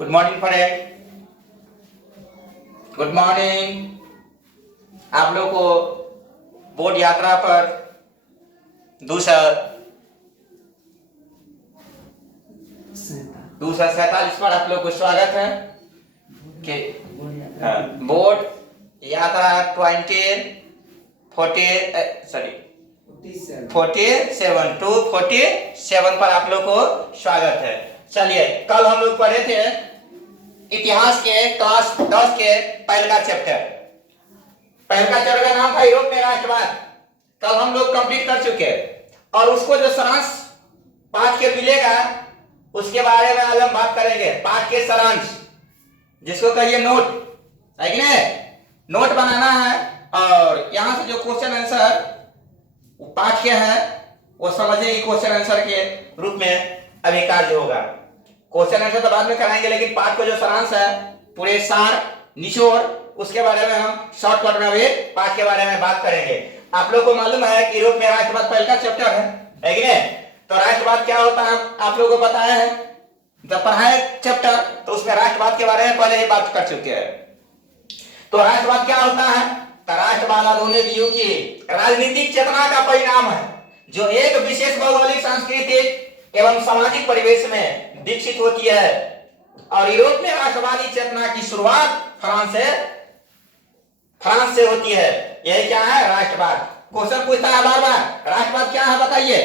Good morning friend, good morning. आप लोग को बोर्ड यात्रा पर दूसरा 47 पर आप लोग को स्वागत है कि बोर्ड यात्रा 47 पर आप लोग को स्वागत है। चलिए, कल हम लोग पढ़े थे इतिहास के क्लास 10 के पहला चैप्टर का नाम था यूरोप में राष्ट्रवाद। कल हम लोग कंप्लीट कर चुके और उसको जो सारांश पाठ के मिलेगा उसके बारे में आज हम बात करेंगे। पाठ के सारांश, जिसको कहिए नोट, है कि नहीं? नोट बनाना है और यहां से जो क्वेश्चन आंसर पाठ के हैं वो समझिए कि क्वेश्चन आंसर के रूप में अभी कार्य होगा। क्वेश्चन आंसर तो बाद में कराएंगे, लेकिन पाठ को जो सारांश है, पूरे सार निचोड़, उसके बारे में हम शॉर्टकट में अभी पाठ के बारे में बात करेंगे। आप लोग को मालूम है कि यूरोप में राष्ट्रवाद पहला चैप्टर है कि नहीं? तो राष्ट्रवाद क्या होता है आप लोगों को पता है। जब पढ़ा है चैप्टर तो उसमें राष्ट्रवाद के बारे में पहले ही बात कर चुके हैं। तो राष्ट्रवाद क्या होता है? राष्ट्रवाद आधुनिक युग की राजनीतिक चेतना का परिणाम है, जो एक विशेष भौगोलिक, सांस्कृतिक एवं सामाजिक परिवेश में विकसित होती है। और यूरोप में राष्ट्रवादी चेतना की शुरुआत फ्रांस से होती है। यही क्या है? राष्ट्रवाद। क्वेश्चन पूछता है बार बार, राष्ट्रवाद क्या है बताइए।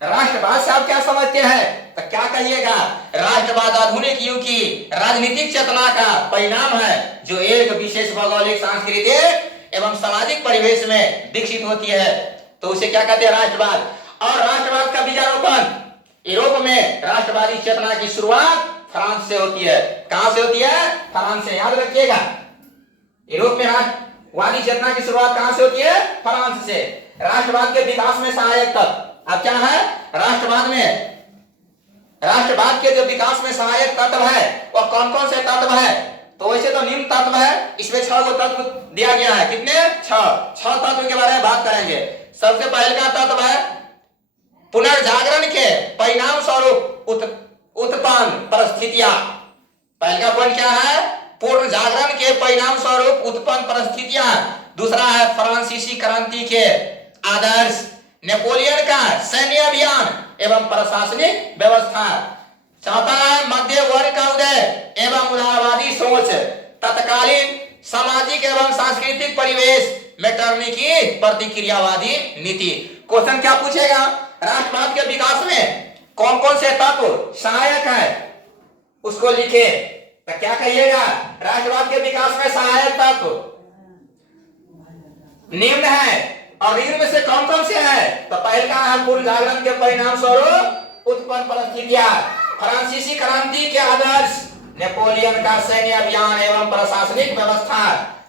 राष्ट्रवाद से आप क्या समझते हैं? तो क्या कहिएगा? राष्ट्रवाद आधुनिक युग की राजनीतिक चेतना का परिणाम है, जो एक विशेष भौगोलिक, सांस्कृतिक एवं सामाजिक परिवेश में विकसित होती है। तो उसे क्या कहते हैं? राष्ट्रवाद। और राष्ट्रवाद का बीजारोपण यूरोप में राष्ट्रवादी चेतना की शुरुआत फ्रांस से होती है। कहां से होती है? फ्रांस से। याद रखिएगा, यूरोप में राष्ट्रवादी चेतना की शुरुआत कहां से होती है? फ्रांस से। राष्ट्रवाद के विकास में सहायक तत्व अब क्या है? राष्ट्रवाद के जो विकास में सहायक तत्व है वो कौन कौन से तत्व है? तो वैसे तो निम्न तत्व है, इसमें 6 गो तत्व दिया गया है। कितने? 6 तत्व के बारे में बात करेंगे। सबसे पहले का तत्व है पुनर्जागरण के परिणाम स्वरूप उत्पन्न परिस्थितियां। पहला पॉइंट क्या है? पुनर्जागरण के परिणाम स्वरूप उत्पन्न परिस्थितियां। दूसरा है फ्रांसीसी क्रांति के आदर्श, नेपोलियन का सैन्य अभियान एवं प्रशासनिक व्यवस्था। चौथा है मध्य वर्ग का उदय एवं उदारवादी सोच, तत्कालीन सामाजिक एवं सांस्कृतिक परिवेश में टर्नी की प्रतिक्रियावादी नीति। क्वेश्चन क्या पूछेगा? राष्ट्रवाद के विकास में कौन कौन से तत्व सहायक है उसको लिखे। तो क्या कहिएगा? राष्ट्रवाद के विकास में सहायक तत्व निम्न है, और निम्न में से कौन कौन से है? तो पहला है पुनर्जागरण के परिणाम स्वरूप उत्पन्न परिस्थितियां, फ्रांसीसी क्रांति के आदर्श, नेपोलियन का सैन्य अभियान एवं प्रशासनिक व्यवस्था,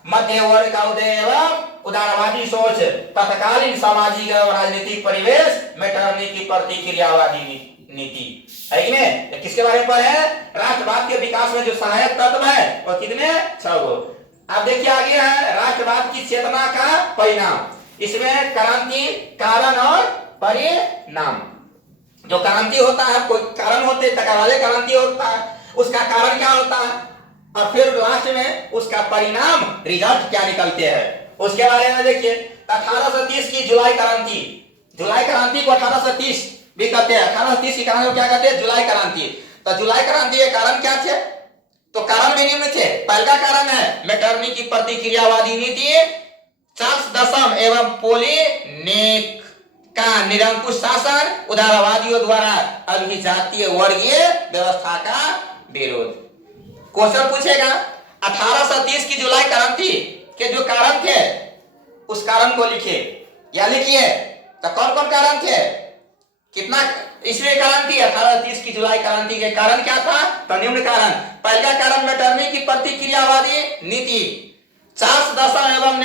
मध्य वर्ग का उदय एवं उदारवादी सोच, तत्कालीन सामाजिक एवं राजनीतिक परिवेश में टर्नी की प्रतिक्रियावादी नीति। है कि नहीं? किसके बारे में पढ़े हैं? राष्ट्रवाद के विकास में जो सहायक तत्व है वो कितने? 6 गो। अब देखिए आगे है राष्ट्रवाद की चेतना का परिणाम। इसमें क्रांति, कारण और परिणाम। जो क्रांति होता है, कोई कारण होते टकराले क्रांति होता है, उसका कारण क्या होता है, और फिर लास्ट में उसका परिणाम, रिजल्ट क्या निकलते हैं, उसके बारे में देखिए। 1830 की जुलाई क्रांति को 1830 भी कहते हैं। 1830 की क्रांति को क्या कहते हैं? जुलाई क्रांति। तो जुलाई क्रांति के कारण क्या थे? तो कारण भी निम्न थे। पहला कारण है मेटरनी की प्रतिक्रियावादी नीति, चार्ल्स दशम एवं पोलिनेक का निरंकुश शासन, उदारवादियों द्वारा अभिजातीय वर्गीय व्यवस्था का विरोध। क्वेश्चन पूछेगा 1830 की जुलाई क्रांति के जो कारण थे उस कारण को लिखिए या लिखिए। तो कौन कौन कारण थे? कितना इसमें कारण थी? 1830 की जुलाई क्रांति के कारण क्या था? तो निम्न कारण। पहला कारण मेटरनी की प्रतिक्रियावादी नीति, चार्ल्स दशम एवं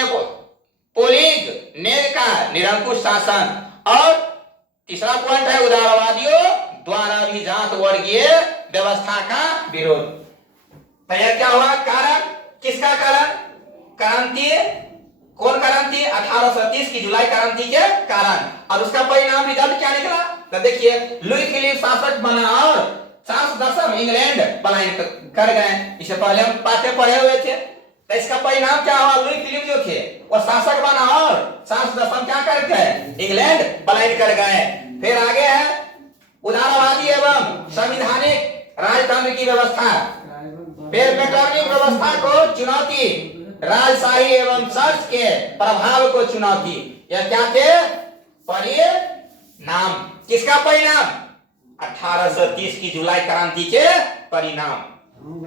पोलिनेक का निरंकुश शासन, और तीसरा पॉइंट है उदारवादियों द्वारा अभिजात वर्गीय व्यवस्था का विरोध। क्या हुआ? कारण किसका कारण? क्रांति, कौन क्रांति? 1830 की जुलाई क्रांति के कारण। और उसका परिणाम रिजल्ट क्या निकला? तो देखिए, लुई फिलिप शासक बना और चार्ल्स दसम इंग्लैंड पलायन कर गए। इससे पहले हम पाठ्य पढ़े हुए थे। तो इसका परिणाम क्या हुआ? लुई फिलिप जो थे वो शासक बना और चार्ल्स दसम क्या कर गए? इंग्लैंड पलायन कर गए। फिर आगे है उदारवादी एवं संवैधानिक राजतंत्र की व्यवस्था। फिर मेटरनिक व्यवस्था को चुनौती, राजशाही एवं चर्च के प्रभाव को चुनौती। यह क्या थे? परिणाम। किसका परिणाम? 1830 की जुलाई क्रांति के परिणाम।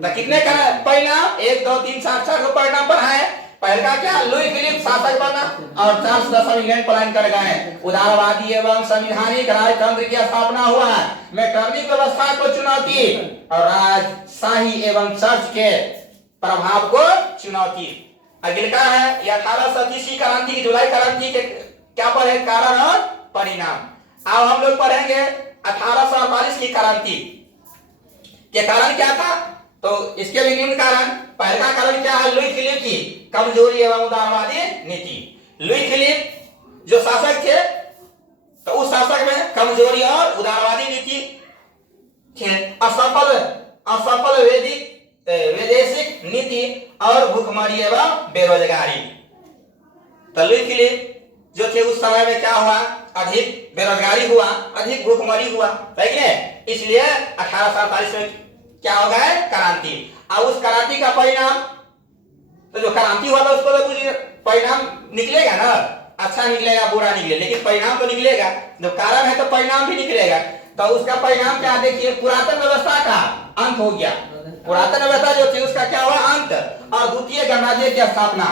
तो कितने का परिणाम? 1 2 3 4 4 को परिणाम पर है। पहला क्या? लुई फिलिप शासक बना और चार्ल्स दसम इंग्लैंड पलायन कर गए। उदारवादी एवं संवैधानिक राजतंत्र की स्थापना हुआ। मेटरनिक व्यवस्था को चुनौती और राजशाही एवं चर्च के प्रभाव को चुनौती। अगले का है यह 1830 की क्रांति की जुलाई क्रांति के क्या पर है? कारण और परिणाम। अब हम लोग पढ़ेंगे 1848 की क्रांति के कारण क्या था। तो इसके विभिन्न कारण। पहला कारण क्या है? लुई फिलिप की कमजोरी एवं उदारवादी नीति। लुई फिलिप जो शासक थे तो उस शासक में कमजोरी और उदारवादी नीति थे। असफल वैदेशिक नीति और भूखमरी एवं बेरोजगारी। तो लुई फिलिप जो थे उस समय में क्या हुआ? अधिक बेरोजगारी हुआ, अधिक भूखमरी हुआ, सही है। इसलिए 1847 में क्या हो गया? क्रांति। अब उस क्रांति का परिणाम, तो जो क्रांति हुआ था उसको तो कुछ परिणाम निकलेगा ना, अच्छा निकलेगा बुरा निकलेगा, लेकिन परिणाम तो निकलेगा। जो कारण है तो परिणाम भी निकलेगा। तो उसका परिणाम क्या? देखिए, पुरातन व्यवस्था का अंत हो गया। पुरातन व्यवस्था जो थी उसका क्या हुआ? अंत। और द्वितीय गणराज्य की स्थापना।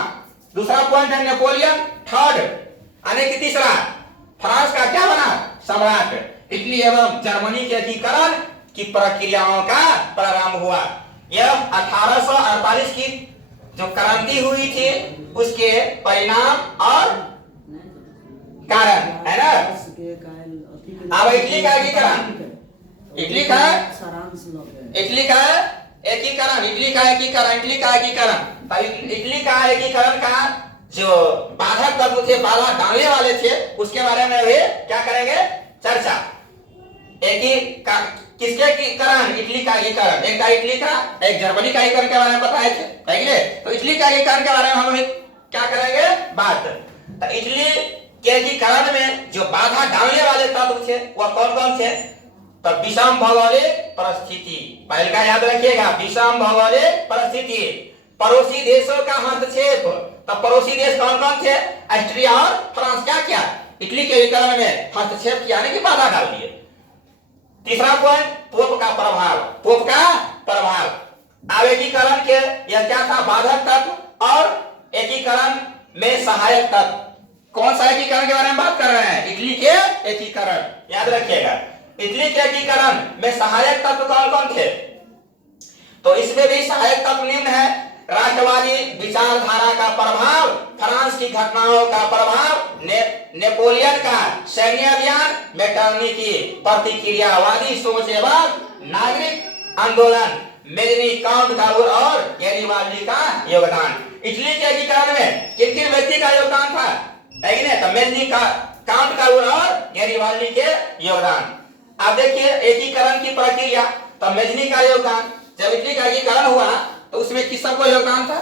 दूसरा पॉइंट है नेपोलियन थर्ड यानी कि तीसरा फ्रांस का क्या बना? सम्राट। इटली एवं जर्मनी के एकीकरण की प्रक्रियाओं का प्रारंभ हुआ। यह 1848 की जो क्रांति हुई थी उसके परिणाम और कारण है ना। अब इटली का एकीकरण, इटली का एकीकरण, इटली का एकीकरण का जो बाधक तत्व थे, बाधा डालने वाले थे, उसके बारे में भी क्या करेंगे? चर्चा। किसके एकीकरण? इटली का एकीकरण। एक था इटली का, एक जर्मनी का एकीकरण के बारे में बताए थे। तो इटली का एकीकरण के बारे में हम क्या करेंगे? बात। तो इटली के एकीकरण में जो बाधा डालने वाले तत्व थे वह कौन कौन थे? तो विषम भौगोलिक परिस्थिति, पहले का याद रखिएगा, विषम भौगोलिक परिस्थिति। पड़ोसी देशों का हस्तक्षेप, तो पड़ोसी देश कौन कौन थे? ऑस्ट्रिया और फ्रांस क्या किया? इटली के एकीकरण में हस्तक्षेप किया, यानी कि बाधा डाल दिए। तीसरा पॉइंट, पोप का प्रभाव, पोप का प्रभाव। अब एकीकरण के यह क्या था? बाधक तत्व और एकीकरण में सहायक तत्व। कौन सा एकीकरण के बारे में बात कर रहे हैं? इटली के एकीकरण, याद रखिएगा। इटली के एकीकरण में सहायक तत्व कौन कौन थे? तो इसमें भी सहायक तत्व निम्न है। राष्ट्रवादी विचारधारा का प्रभाव, फ्रांस की घटनाओं का प्रभाव, नेपोलियन का सैन्य अभियान, मेटरनी की प्रतिक्रियावादी सोच एवं नागरिक आंदोलन, मेजनी काउंट काउर और गैरीबाल्डी का योगदान। इटली के एकीकरण में किन किन व्यक्ति का योगदान था? तो मेजनी काउंट काउर और गैरीबाल्डी के योगदान। अब देखिए एकीकरण की प्रक्रिया। तो मेजनी का योगदान, जब इटली का एकीकरण हुआ तो उसमें किस सबको योगदान था?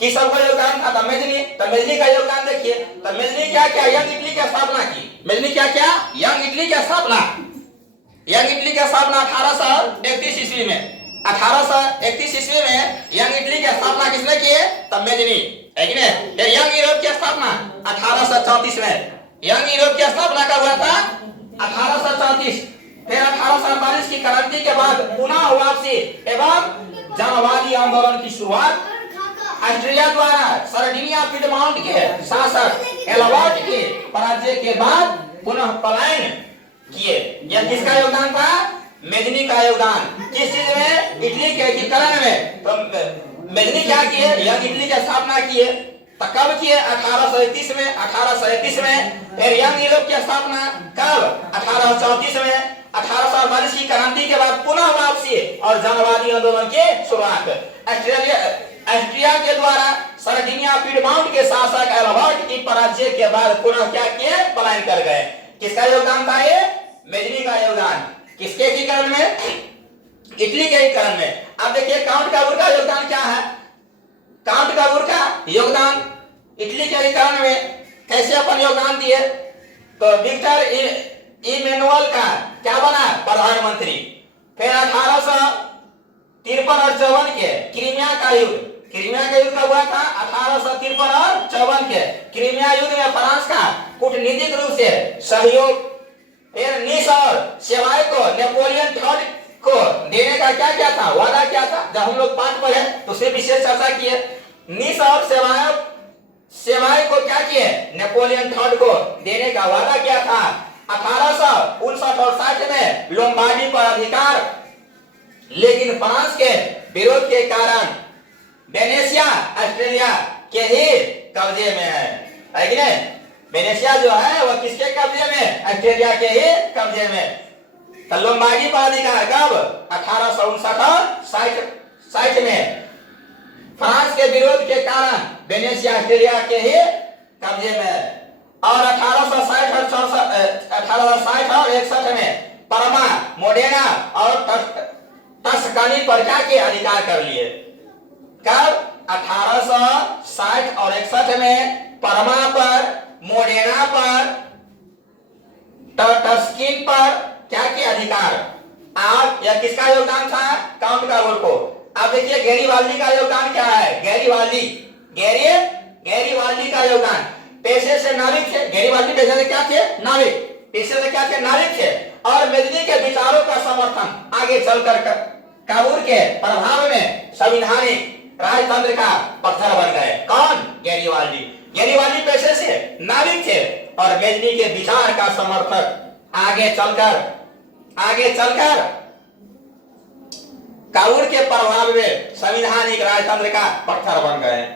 किस सबको योगदान था? तो मेजनी का योगदान देखिए। तो मेजनी क्या क्या? यंग इटली की स्थापना की। मेजनी क्या क्या? यंग इटली की स्थापना। यंग इटली की स्थापना 1831 ईस्वी में। 1831 ईस्वी में यंग इटली की स्थापना किसने की? तो मेजनी, है कि नहीं? फिर यंग यूरोप की स्थापना 1834 में। यंग यूरोप की स्थापना कब हुआ था? 1834। फिर 1848 की क्रांति के बाद पुनः वापसी एवं जनवादी आंदोलन की शुरुआत। ऑस्ट्रिया द्वारा सरडिनिया पिडमाउंट के शासक एलबर्ट के पराजय के बाद पुनः पलायन किए। यह किसका योगदान था? मेजनी का योगदान। किस चीज में? इटली के एकीकरण में। तो मेजनी क्या किए? यंग इटली की स्थापना किए। तो कब किए? 1831 में। 1831 में। फिर यंग यूरोप की स्थापना कब? 1834 में। 1848 की क्रांति के बाद पुनः वापसी और जनवादी आंदोलन की शुरुआत। ऑस्ट्रिया के द्वारा सरडिनिया पिडमाउंट के शासक एल्बर्ट की पराजय के बाद पुनः क्या किए? पलायन कर गए। किसका योगदान था ये? मेजनी का योगदान। किसके एकीकरण में? इटली के एकीकरण में। अब देखिए काउंट काबूर का योगदान क्या है? काउंट काबूर का योगदान इटली के एकीकरण में कैसे अपन योगदान दिए? तो विक्टर इमैनुअल का क्या बना? प्रधानमंत्री। फिर 1853 और 54 के क्रीमिया का युद्ध, क्रीमिया का युद्ध कब हुआ था? 1853 और 54 के क्रीमिया युद्ध में फ्रांस का कूटनीतिक रूप से सहयोग। फिर नीस और सेवाएं को नेपोलियन थर्ड को देने का क्या क्या था? वादा क्या था? जब हम लोग पाठ पढ़े तो उसमें विशेष चर्चा किए। नीस और सेवाएं को क्या किए? नेपोलियन थर्ड को देने का वादा किया था। 1859 और 60 में लोम्बार्डी पर अधिकार, लेकिन फ्रांस के विरोध के कारण वेनेशिया ऑस्ट्रेलिया के ही कब्जे में है कि नहीं? वेनेशिया जो है वो किसके कब्जे में? ऑस्ट्रेलिया के ही कब्जे में। तो लोम्बार्डी पर अधिकार कब? 1859 और 60 में। फ्रांस के विरोध के कारण वेनेशिया ऑस्ट्रेलिया के ही कब्जे में। और 1860 और 61 में परमा, मोडेना और टस्कनी पर क्या के अधिकार कर लिए? कब? 1860 और 61 में परमा पर, मोडेना पर, टस्किन पर क्या के अधिकार? आप यह किसका योगदान था? काउंट काबूर को। अब देखिए गैरीवाल्डी का योगदान क्या है? गैरीवाल्डी का योगदान पेशे से नाविक थे। गैरीवाल्डी पेशे से क्या थे? नाविक। पेशे से क्या थे? नाविक थे। और मेजनी के विचारों का समर्थन आगे चलकर काबूर के प्रभाव में संवैधानिक राजतंत्र का पत्थर बन गए। कौन? गैरीवाल्डी। गैरीवाल्डी पेशे से नाविक थे और मेजनी के विचार का समर्थक आगे चलकर काबूर के प्रभाव में संवैधानिक राजतंत्र का पत्थर बन गए।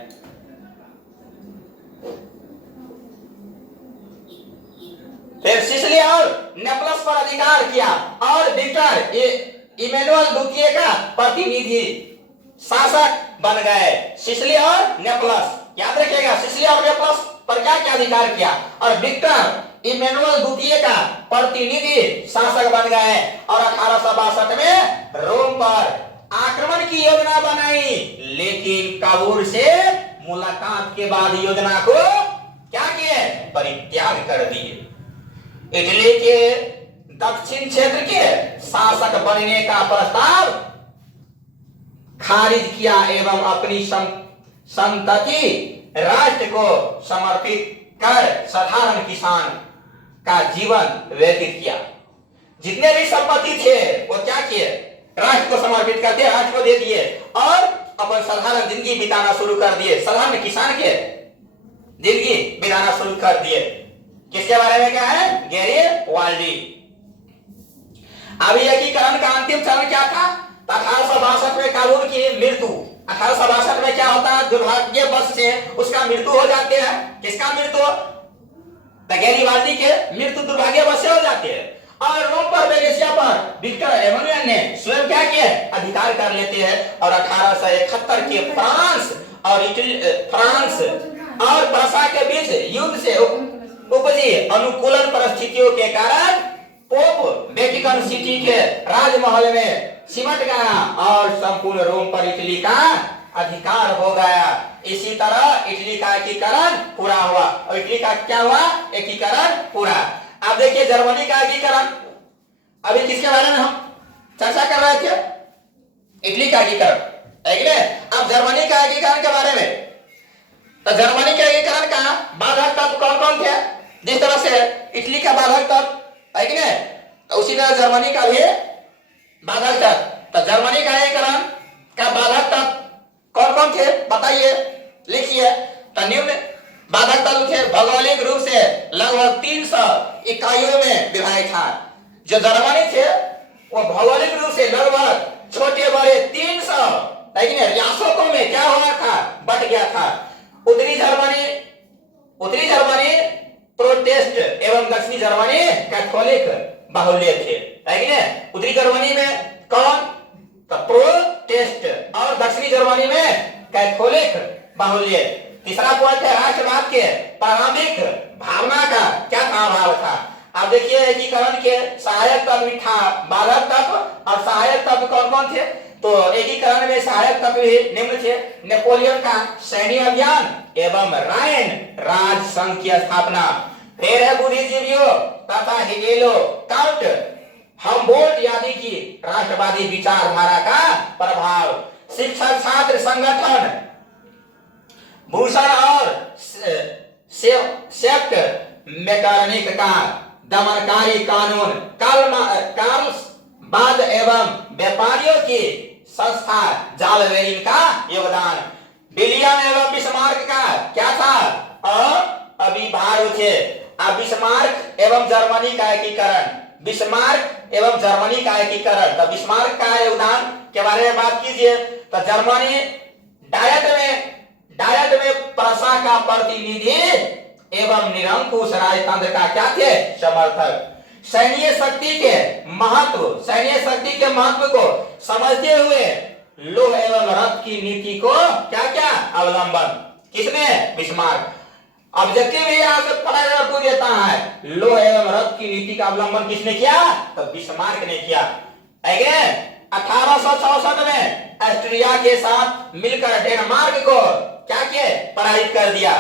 फिर सिसिली और नेपल्स पर अधिकार किया और विक्टर इमैनुअल द्वितीय का प्रतिनिधि शासक बन गए। सिसिली और नेपल्स, याद रखिएगा, सिसिली और नेपल्स पर क्या क्या अधिकार किया और विक्टर इमैनुअल द्वितीय का प्रतिनिधि शासक बन गए। और 1862 में रोम पर आक्रमण की योजना बनाई, लेकिन काबूर से मुलाकात के बाद योजना को क्या किए? परित्याग कर दिए। इटली के दक्षिण क्षेत्र के शासक बनने का प्रस्ताव खारिज किया एवं अपनी संतति राष्ट्र को समर्पित कर साधारण किसान का जीवन व्यतीत किया। जितने भी संपत्ति थे वो क्या किए? राष्ट्र को समर्पित करते, राष्ट्र को दे दिए और अपन साधारण जिंदगी बिताना शुरू कर दिए। साधारण किसान के जिंदगी बिताना शुरू कर दिए। किसके बारे में क्या है? गैरीवाल्डी। अभी एकीकरण का अंतिम चरण क्या था? 1862 में काबूल की मृत्यु। 1862 में क्या होता है? दुर्भाग्यवश से उसका मृत्यु हो जाते हैं। किसका मृत्यु? गैरीवाल्डी के मृत्यु दुर्भाग्यवश से हो जाते हैं। और रोम पर, वेनेशिया पर विक्टर इमैनुअल ने स्वयं क्या किया? अधिकार कर लेते हैं। और 1871 के फ्रांस और प्रसा के बीच युद्ध से उपजी अनुकूलन परिस्थितियों के कारण पोप वेटिकन सिटी के राजमहल में सिमट गया और संपूर्ण रोम पर इटली का अधिकार हो गया। इसी तरह इटली का एकीकरण पूरा हुआ। और इटली का क्या हुआ? एकीकरण पूरा। अब देखिए जर्मनी का एकीकरण। अभी किसके बारे में हम चर्चा कर रहे थे? इटली का एकीकरण, है कि नहीं? अब जर्मनी का एकीकरण के बारे में, तो जर्मनी के एकीकरण का बाधक तत्व कौन कौन थे? जिस तरह से इटली का बाधक तत्व, है कि नहीं, तो उसी तरह जर्मनी का भी बाधक तत्व। तो जर्मनी का एकीकरण का बाधक तत्व कौन कौन थे? बताइए, लिखिए। तो निम्न बाधक तत्व थे। भौगोलिक रूप से लगभग 300 इकाइयों में विभाजित था। जो जर्मनी थे वो भौगोलिक रूप से लगभग छोटे बड़े 300 रियासतों में क्या हुआ था? बट गया था। उत्तरी जर्मनी प्रोटेस्ट एवं दक्षिणी जर्मनी कैथोलिक बाहुल्य थे, है कि नहीं? उत्तरी जर्मनी में कौन? तो प्रोटेस्ट और दक्षिणी जर्मनी में कैथोलिक बाहुल्य। तीसरा पॉइंट है राष्ट्रवाद के प्रारंभिक भावना का क्या था? अभाव था। अब देखिए एकीकरण के सहायक तत्व भी था, बाधक तत्व और सहायक तत्व कौन कौन थे? तो एकीकरण में सहायक तत्व भी निम्न थे: नेपोलियन का सैन्य अभियान एवं रायन राज संघ की स्थापना। फिर है बुद्धिजीवियों तथा हिगेलो काउंट हम्बोल्ट आदि की राष्ट्रवादी विचारधारा का प्रभाव। शिक्षक छात्र संगठन, भूषण और सेप्ट मैकर्निक का दमनकारी कानून, कार्लवाद एवं व्यापारियों की संस्था जालवेरिन का योगदान। विलियम एवं बिस्मार्क का क्या था? अभिभाज्य थे। अब बिस्मार्क एवं जर्मनी का एकीकरण, बिस्मार्क एवं जर्मनी का एकीकरण। तो बिस्मार्क का योगदान के बारे में बात कीजिए तो जर्मनी डायट में प्रशा का प्रतिनिधि एवं निरंकुश राजतंत्र का क्या थे? समर्थक। सैन्य शक्ति के महत्व को समझते हुए लोह एवं रक्त की नीति को क्या अवलंबन। किसने? बिस्मार्क। ऑब्जेक्टिव ही यहां से पैराग्राफ को देता है, लोह एवं रक्त की नीति का अवलंबन किसने किया? तो बिस्मार्क ने किया। अगेन 1864 में ऑस्ट्रिया के साथ मिलकर डेनमार्क को क्या किए? पराजित कर दिया।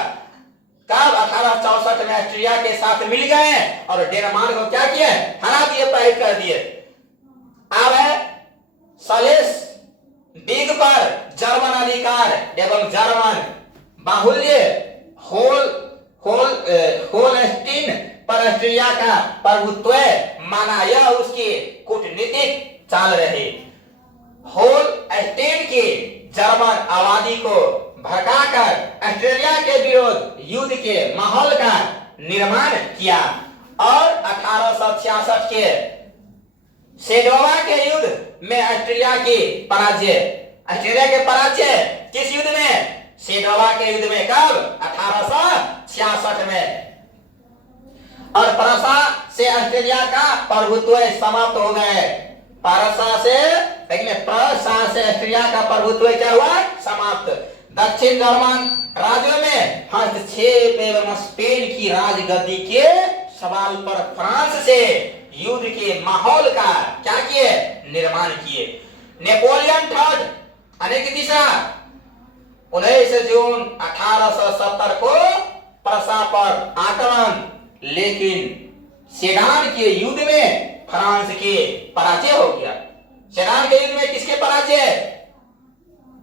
कब? 1864 में ऑस्ट्रिया के साथ मिल गए और डेनमार्क को क्या किए? हरा दिए, पराजित कर दिए। अब है सलेस बिग पर जर्मन अधिकार एवं जर्मन बाहुल्य होलस्टीन पर ऑस्ट्रिया का प्रभुत्व माना, यह उसकी कूटनीतिक चाल रही। होलस्टीन की जर्मन आबादी को भड़काकर ऑस्ट्रेलिया के विरोध युद्ध के माहौल का निर्माण किया और 1866 के सेडोवा के युद्ध में ऑस्ट्रेलिया के पराजय किस युद्ध में? सेडोवा के युद्ध में। कब? 1866 में। और प्रशा से ऑस्ट्रेलिया का प्रभुत्व समाप्त हो गए। प्रशा से ऑस्ट्रेलिया का प्रभुत्व क्या हुआ? समाप्त। दक्षिण जर्मन राज्यों में हस्तक्षेप एवं स्पेन की राजगद्दी के सवाल पर फ्रांस से युद्ध के माहौल का क्या किए? निर्माण किए। नेपोलियन थर्ड अनेक तीसरा 19 जून 1870 को प्रशा पर आक्रमण, लेकिन सेडान के युद्ध में फ्रांस के पराजय हो गया। सेडान के युद्ध में किसके पराजय?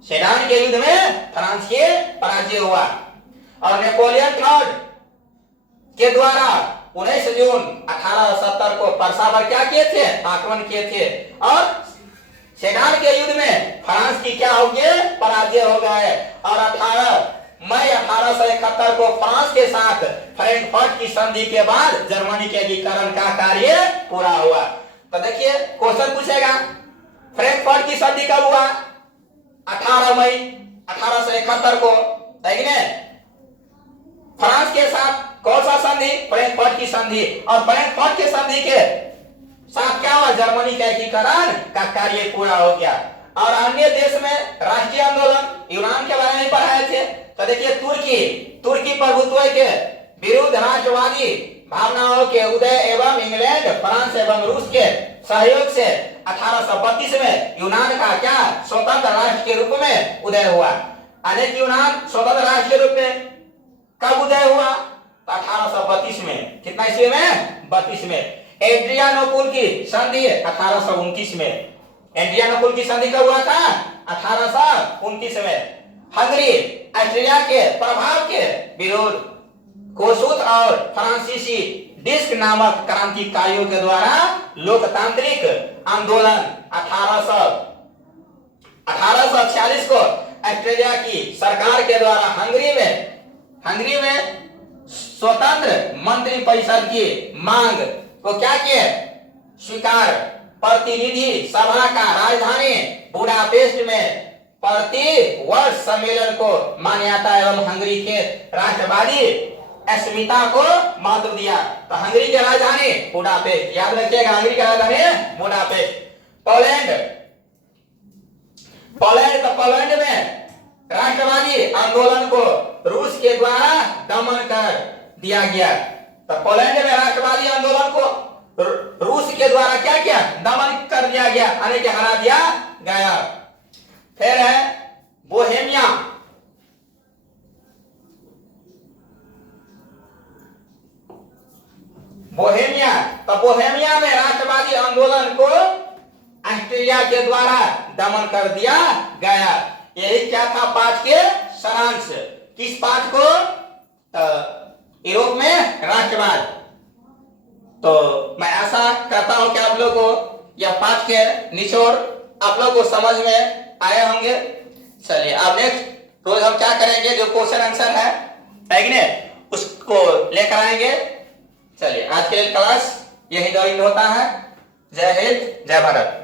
सेडान के युद्ध में फ्रांस के पराजय हुआ। और नेपोलियन थर्ड के द्वारा 19 जून 1870 को प्रशा पर क्या किए थे? आक्रमण किए थे। और सेडान के युद्ध में फ्रांस की क्या हो गए? पराजय हो गए। और 18 मई 1871 को फ्रांस के साथ फ्रैंकफर्ट की संधि के बाद जर्मनी के एकीकरण का कार्य पूरा हुआ। तो देखिए क्वेश्चन पूछेगा, फ्रैंकफर्ट की संधि कब हुआ? 18 मई 1871 को। फ्रांस के साथ कौन सा संधि? फ्रैंकफर्ट की संधि। और फ्रैंकफर्ट की संधि के साथ क्या हुआ? जर्मनी का एकीकरण का कार्य पूरा हो गया। और अन्य देश में राष्ट्रीय आंदोलन, यूनान के बारे में पढ़ाए थे। तो देखिए तुर्की प्रभुत्व के विरुद्ध राष्ट्रवादी भावनाओं के उदय एवं इंग्लैंड, फ्रांस एवं रूस के सहयोग से 1832 में यूनान का क्या? स्वतंत्र राष्ट्र के रूप में उदय हुआ। अनेक यूनान स्वतंत्र राष्ट्र के रूप में कब उदय हुआ? 1832 में। कितना ईस्वी में? 32 में। एड्रियानोपुल की संधि 1829 में। एड्रियानोपुल की संधि कब हुआ था? 1829 में। हंगरी ऑस्ट्रिया के प्रभाव के विरुद्ध कोसुत और फ्रांसीसी डिस्क नामक क्रांतिकारियों के द्वारा लोकतांत्रिक आंदोलन 1846 को ऑस्ट्रेलिया की सरकार के द्वारा हंगरी में स्वतंत्र मंत्री परिषद की मांग को क्या किए? स्वीकार। प्रतिनिधि सभा का राजधानी बुडापेस्ट में प्रति वर्ष सम्मेलन को मान्यता एवं हंगरी के राष्ट्रवादी अस्मिता को महत्व दिया। तो हंगरी की राजधानी बुडापेस्ट, याद रखिएगा, हंगरी की राजधानी बुडापेस्ट। पोलैंड में राष्ट्रवादी आंदोलन को रूस के द्वारा दमन कर दिया गया। तो पोलैंड में राष्ट्रवादी आंदोलन को रूस के द्वारा क्या किया, दमन कर दिया गया, यानी कि हरा दिया गया। फिर है बोहेमिया। बोहेमिया, तो बोहेमिया में राष्ट्रवादी आंदोलन को ऑस्ट्रिया के द्वारा दमन कर दिया गया। यही क्या था पाठ के सारांश। किस पाठ को? यूरोप में राष्ट्रवाद। तो मैं आशा करता हूं कि आप लोग को यह पाठ के निचोड़ आप लोग को समझ में आए होंगे। चलिए अब नेक्स्ट रोज हम क्या करेंगे, जो क्वेश्चन आंसर है उसको लेकर आएंगे। चलिए आज के लिए क्लास यही ज्वाइन होता है। जय हिंद, जय भारत।